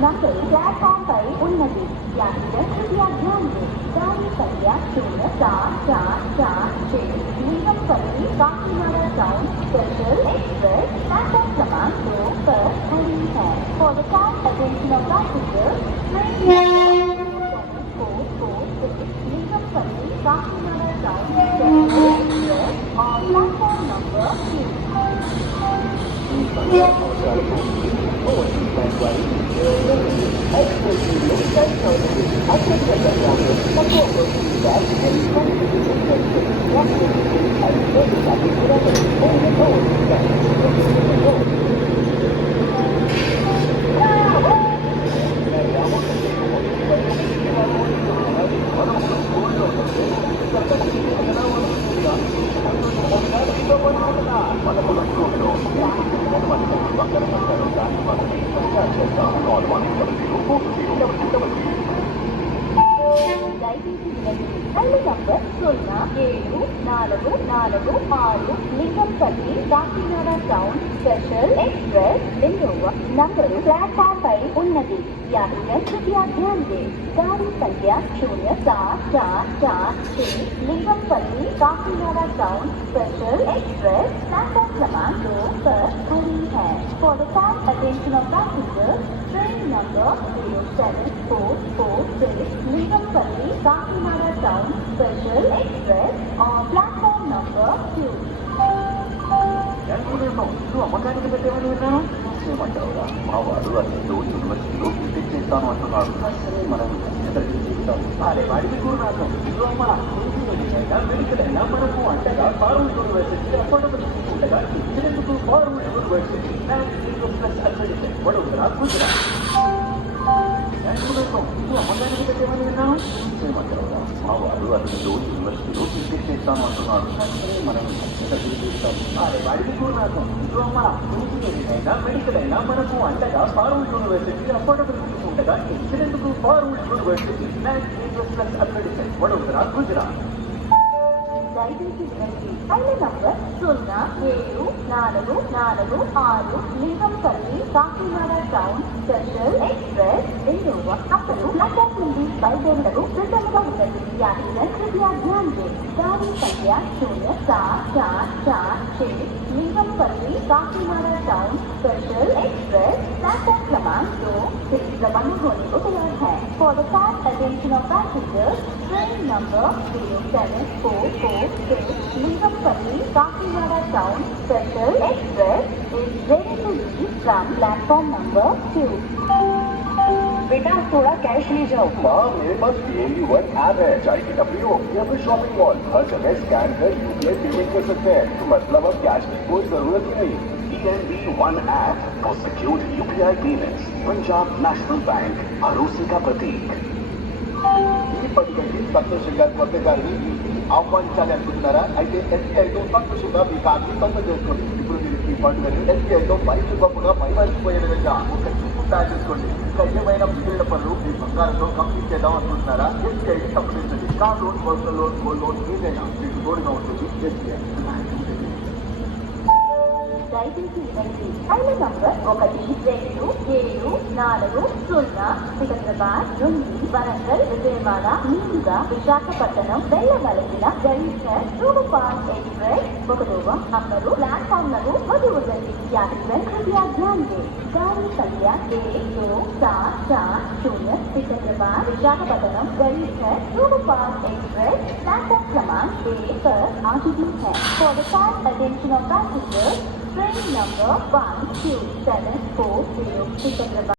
Number platform पर उन्नति यात्रियों कृपया ध्यान दें। गाड़ी संख्या 04446 Lingampalli Kakinada town special express platform क्रमांक 2 पर खड़ी है। For the kind attention of passengers, train Lingampally Kakinada town special express on platform number 2. రైలు number 0746 Lingampally Kakinada town special express लिंगोवा नंबर प्लेटफॉर्म पर उन्नति यात्रियों कृपया ध्यान दें। गाड़ी संख्या 04446 Lingampalli Kakinada town special express platform क्रमांक 2 पर खड़ी है। For the kind attention of passengers, train number 07446 Lingampalli Kakinada town special express on platform number 2. నువ్వు అమ్మకానికి పెట్టేమని విన్నాను చేయమంటావురా మా వాడు అసలు యూనివర్సిటీలో బీటెక్ చేస్తాను అంటున్నాడు. సరే మనం ఎక్కడికి చేస్తాం అరే వాడికి కూడా నాకు నువ్వు అమ్మ ఇంజనీరింగ్ అయినా మెడికల్ అయినా మనకు అంటగా ఫార్మల్ యూనివర్సిటీ అఫోర్డబుల్ ఉండగా ఇచ్చినందుకు ఫార్మల్ యూనివర్సిటీ వడోదరా గుజరాత్ నువ్వు అమ్మకానికి పెట్టేమని విన్నాను చేయమంటావురా మా వాడు అసలు యూనివర్సిటీలో బీటెక్ చేస్తాను అంటున్నాడు. సరే మనం ఎక్కడికి చేస్తాం అరే వాడికి కూడా నాకు నువ్వు అమ్మ ఇంజనీరింగ్ అయినా మెడికల్ అయినా మనకు అంటగా ఫార్మల్ యూనివర్సిటీ అఫోర్డబుల్ ఉండగా ఇచ్చినందుకు ఫార్మల్ యూనివర్సిటీ వడోదరా గుజరాత్ దయచేసి వినండి. రైలు number 0746 Lingampally Kakinada town special express लिंगोवा అప్పుడు ప్లాట్ఫామ్ నుండి బయలుదేరుటకు సిద్ధంగా ఉన్నది. యాత్రికులు कृपया ध्यान दें। गाड़ी संख्या 04446 Lingampalli Kakinada town special express platform क्रमांक 2 से रवाना होने को तैयार है। For the kind attention of passengers, train number 07446 Lingampalli Kakinada town special express is ready to leave from platform number 2. बेटा थोड़ा कैश ले जाओ। माँ मेरे पास PNB1 ऐप है, चाहे की टपरी हो या फिर शॉपिंग मॉल, हर जगह स्कैन कर UPI पेमेंट कर सकते हैं। तो मतलब अब कैश की कोई जरूरत ही नहीं। PNB1 app for secured UPI payments. Punjab national bank, भरोसे का प्रतीक। ఈ 10 గంటల తత్వశుద్ధ గారిని ఆహ్వానించాలి అనుకుంటున్నారా? అయితే SBIతో తత్వశుద్ధ మీ కార్డు సొంతం చేసుకోండి. ఇప్పుడు మీరు ఈ పండుగని SBIతో మరింత గొప్పగా పరిమళించిపోయే విధంగా ఒక చిప్పు తయారు చేసుకోండి. ఇంకా ఏమైనా మిగిలిన పనులు మీ బంగారంతో కంప్లీట్ చేద్దాం అనుకుంటున్నారా? SBIని సంప్రదించండి. Car loan, personal loan, gold loan ఏదైనా మీకు తోడుగా ఉంటుంది SBI. దయచేసి వినండి. రైలు నంబర్ 1274 సికింద్రాబాద్ నుండి వరంగల్ విజయవాడ మీదుగా విశాఖపట్నం వెళ్ళవలసిన గరిష్ట సూపర్ఫాస్ట్ ఎక్స్ప్రెస్ 1వ నంబరు ప్లాట్ఫామ్లను వదిలి ఉండండి. యాత్రికులు कृपया ध्यान दें। गाड़ी संख्या 12740 सिकंदराबाद विशाखपट्टनम गरीष्ठ सुपरफास्ट एक्सप्रेस प्लेटफॉर्म क्रमांक 1 पर आ चुकी है। For the kind attention of passengers, train number 1274 Secunderabad